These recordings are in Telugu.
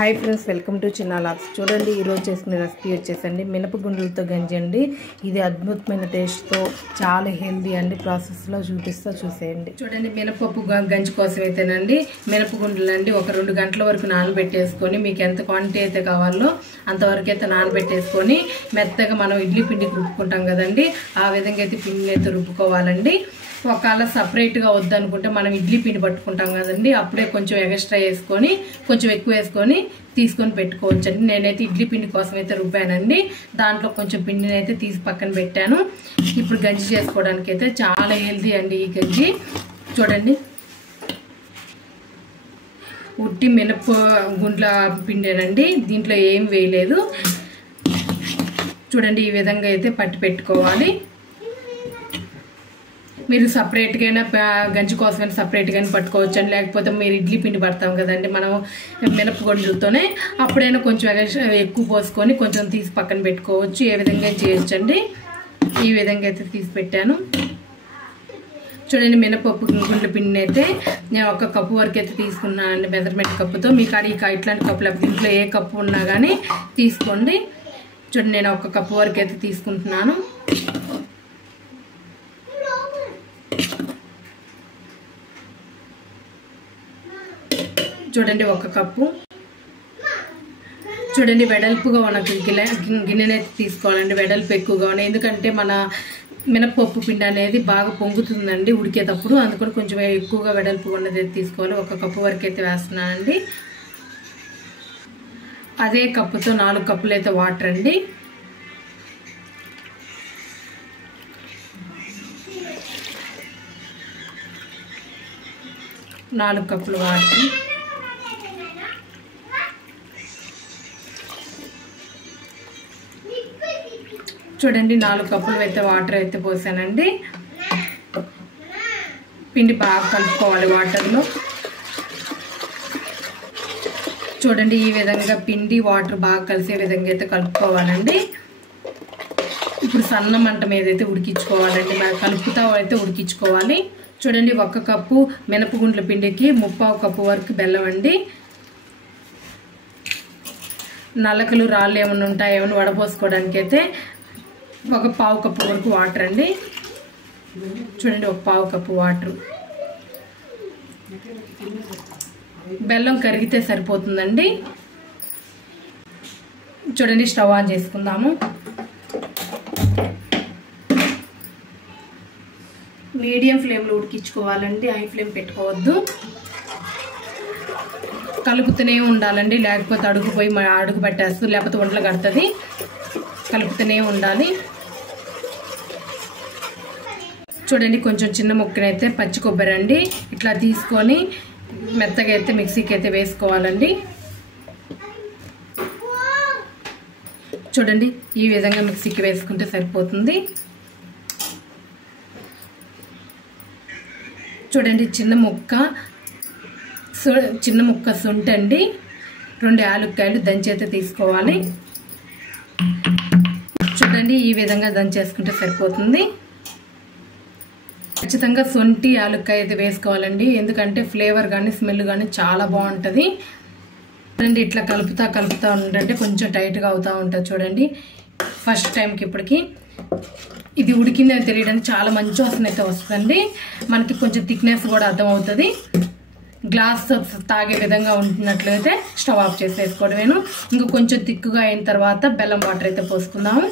హాయ్ ఫ్రెండ్స్, వెల్కమ్ టు చిన్న లాగ్స్. చూడండి, ఈరోజు చేసుకునే రెసిపీ వచ్చేసండి మినపగుండ్లతో గంజి అండి. ఇది అద్భుతమైన టేస్ట్తో చాలా హెల్దీ అండి. ప్రాసెస్లో చూసేయండి. చూడండి, మినపప్పు గంజి కోసం అయితేనండి మినపగుండ్లు అండి ఒక 2 గంటల వరకు నానబెట్టేసుకొని, మీకు ఎంత క్వాంటిటీ అయితే కావాలో అంతవరకు అయితే నానబెట్టేసుకొని మెత్తగా మనం ఇడ్లీ పిండికి రుబ్బుకుంటాం కదండి, ఆ విధంగా అయితే పిండిని అయితే రుబ్బుకోవాలండి. ఒకవేళ సపరేట్గా వద్దనుకుంటే మనం ఇడ్లీ పిండి పట్టుకుంటాం కదండి, అప్పుడే కొంచెం ఎక్స్ట్రా వేసుకొని కొంచెం ఎక్కువ వేసుకొని తీసుకొని పెట్టుకోవచ్చండి. నేనైతే ఇడ్లీ పిండి కోసం అయితే రుబ్బానండి. దాంట్లో కొంచెం పిండిని అయితే తీసి పక్కన పెట్టాను. ఇప్పుడు గంజి చేసుకోవడానికి అయితే చాలా హెల్తీ అండి ఈ గంజి. చూడండి, ఉట్టి మినప గుండ్ల పిండేనండి, దీంట్లో ఏం వేయలేదు. చూడండి, ఈ విధంగా అయితే పట్టి పెట్టుకోవాలి. మీరు సపరేట్గా గంజి కోసమైనా సపరేట్గానే పట్టుకోవచ్చండి, లేకపోతే మీరు ఇడ్లీ పిండి పడతాం కదండి మనం మినపగుండ్లతోనే, అప్పుడైనా కొంచెం ఎక్కువ పోసుకొని కొంచెం తీసి పక్కన పెట్టుకోవచ్చు. ఏ విధంగా చేయొచ్చండి. ఈ విధంగా అయితే తీసి పెట్టాను. చూడండి, మినపప్పు గుండ్ల పిండిని అయితే నేను 1 కప్పు వరకు అయితే తీసుకున్నానండి మెజర్మెంట్ కప్పుతో. మీకు అడిగి ఇట్లాంటి కప్పులు ఇంట్లో ఏ కప్పు ఉన్నా కానీ తీసుకోండి. చూడండి, నేను 1 కప్పు వరకు అయితే తీసుకుంటున్నాను. చూడండి, 1 కప్పు. చూడండి, వెడల్పుగా మనకు గిన్నెనైతే తీసుకోవాలండి. వెడల్పు ఎక్కువగా ఉన్నాయి, ఎందుకంటే మన మినపప్పు పిండి అనేది బాగా పొంగుతుందండి ఉడికేటప్పుడు. అందుకని కొంచెం ఎక్కువగా వెడల్పుగా ఉన్నది తీసుకోవాలి. 1 కప్పు వరకు అయితే వేస్తున్నానండి. అదే కప్పుతో 4 కప్పులు అయితే వాటర్ అండి. నాలుగు కప్పులు వాటర్. చూడండి, 4 కప్పులు అయితే వాటర్ అయితే పోసానండి. పిండి బాగా కలుపుకోవాలి వాటర్లో. చూడండి, ఈ విధంగా పిండి వాటర్ బాగా కలిసే విధంగా అయితే కలుపుకోవాలండి. ఇప్పుడు సన్న మంట మీద అయితే ఉడికించుకోవాలండి, కలుపుతా అయితే ఉడికించుకోవాలి. చూడండి, 1 కప్పు మినపగుండ్ల పిండికి 3/4 కప్పు వరకు బెల్లం అండి. నలకలు రాళ్ళు ఏమైనా ఉంటాయి ఏమైనా వడపోసుకోవడానికి అయితే 1/4 కప్పు వరకు వాటర్ అండి. చూడండి, 1/4 కప్పు వాటర్. బెల్లం కరిగితే సరిపోతుందండి. చూడండి, స్టవ్ ఆన్ చేసుకుందాము. మీడియం ఫ్లేమ్లో ఉడికించుకోవాలండి, హై ఫ్లేమ్ పెట్టుకోవద్దు. కలుపుతూనే ఉండాలండి, లేకపోతే అడుగు పట్టేస్తుంది, లేకపోతే వంటలు కడుతుంది. కలుపుతూనే ఉండాలి. చూడండి, కొంచెం చిన్న ముక్కనైతే పచ్చి కొబ్బరి అండి ఇట్లా తీసుకొని మెత్తగా అయితే మిక్సీకి అయితే వేసుకోవాలండి. చూడండి, ఈ విధంగా మిక్సీకి వేసుకుంటే సరిపోతుంది. చూడండి, చిన్న ముక్క శొంఠి అండి, 2 యాలక్కాయలు దంచి అయితే తీసుకోవాలి. చూడండి, ఈ విధంగా దంచేసుకుంటే సరిపోతుంది. ఖచ్చితంగా శొంఠి యాలక్కాయ అయితే వేసుకోవాలండి, ఎందుకంటే ఫ్లేవర్ కానీ స్మెల్ కానీ చాలా బాగుంటుంది. చూడండి, ఇట్లా కలుపుతా ఉండంటే కొంచెం టైట్గా అవుతూ ఉంటుంది. చూడండి, ఫస్ట్ టైంకి ఇప్పటికి ఇది ఉడికిందని తెలియడానికి చాలా మంచి వాసన అయితే వస్తుందండి. మనకి కొంచెం థిక్నెస్ కూడా అర్థమవుతుంది. గ్లాస్ తాగే విధంగా ఉంటున్నట్లయితే స్టవ్ ఆఫ్ చేసేసుకోవడమేను. ఇంకా కొంచెం థిక్గా అయిన తర్వాత బెల్లం వాటర్ అయితే పోసుకుందాము.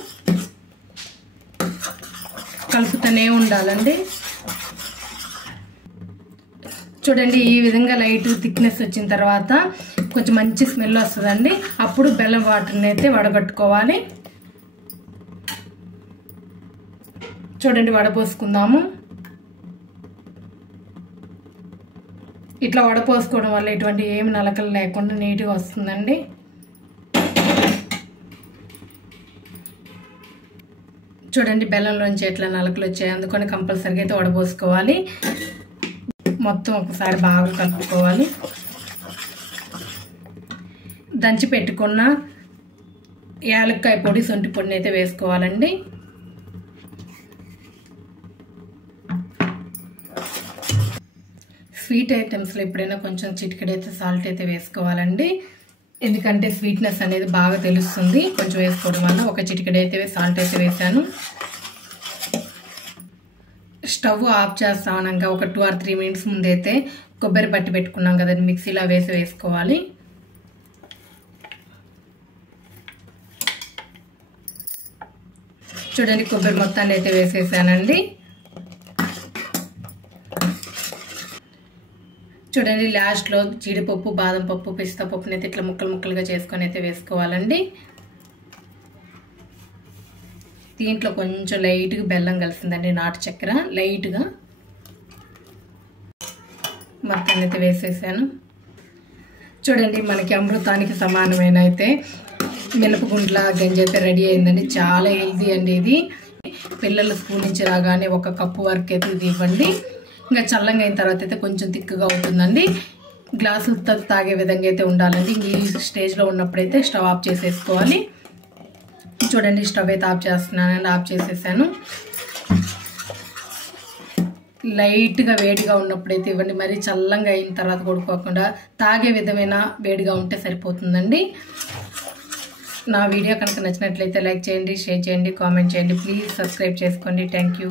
కలుపుతూనే ఉండాలండి. చూడండి, ఈ విధంగా లైట్ థిక్నెస్ వచ్చిన తర్వాత కొంచెం మంచి స్మెల్ వస్తుందండి. అప్పుడు బెల్లం వాటర్ని అయితే వడగట్టుకోవాలి. చూడండి, వడపోసుకుందాము. ఇట్లా వడపోసుకోవడం వల్ల ఇటువంటి ఏమి నలకలు లేకుండా నీట్గా వస్తుందండి. చూడండి, బెల్లంలోంచి ఎట్లా నలకలు వచ్చాయి, అందుకని కంపల్సరీగా అయితే వడపోసుకోవాలి. మొత్తం ఒకసారి బాగా కలుపుకోవాలి. దంచి పెట్టుకున్న యాలక్కాయ పొడి శొంఠి పొడిని అయితే వేసుకోవాలండి. స్వీట్ ఐటమ్స్లో ఎప్పుడైనా కొంచెం చిటికెడైతే సాల్ట్ అయితే వేసుకోవాలండి. ఎందుకంటే స్వీట్నెస్ అనేది బాగా తెలుస్తుంది కొంచెం వేసుకోవడం వల్ల. ఒక చిటికెడు అయితే సాల్ట్ అయితే వేసాను. స్టవ్ ఆఫ్ చేస్తామనగా ఒక 2 or 3 minutes ముందైతే కొబ్బరి పట్టి పెట్టుకున్నాం కదండి, మిక్సీలో వేసుకోవాలి. చూడండి కొబ్బరి మొత్తాన్ని అయితే వేసేసానండి. చూడండి లాస్ట్లో జీడిపప్పు, బాదం పప్పు, పిస్తా పప్పుని అయితే ఇట్లా ముక్కలుగా చేసుకొని అయితే వేసుకోవాలండి. దీంట్లో కొంచెం లైట్గా బెల్లం కలిసిందండి, నాటు చక్కెర లైట్గా. మొత్తాన్ని అయితే వేసేసాను. చూడండి మనకి అమృతానికి సమానమైన అయితే మినపగుండ్ల గంజి అయితే రెడీ అయిందండి. చాలా హెల్తీ అండి ఇది. పిల్లలు స్కూల్ నుంచి రాగానే 1 కప్పు వరకు అయితే ఇది ఇవ్వండి. ఇంకా చల్లంగా అయిన తర్వాత అయితే కొంచెం తిక్కుగా అవుతుందండి. గ్లాసులతో తాగే విధంగా అయితే ఉండాలండి. ఈ స్టేజ్లో ఉన్నప్పుడైతే స్టవ్ ఆఫ్ చేసేసుకోవాలి. చూడండి స్టవ్ అయితే ఆఫ్ చేస్తున్నానండి, ఆఫ్ చేసేసాను. లైట్గా వేడిగా ఉన్నప్పుడైతే ఇవ్వండి, మరి చల్లంగా అయిన తర్వాత కొడుకోకుండా తాగే విధమైన వేడిగా ఉంటే సరిపోతుందండి. నా వీడియో కనుక నచ్చినట్లయితే లైక్ చేయండి, షేర్ చేయండి, కామెంట్ చేయండి. ప్లీజ్ సబ్స్క్రైబ్ చేసుకోండి. Thank you.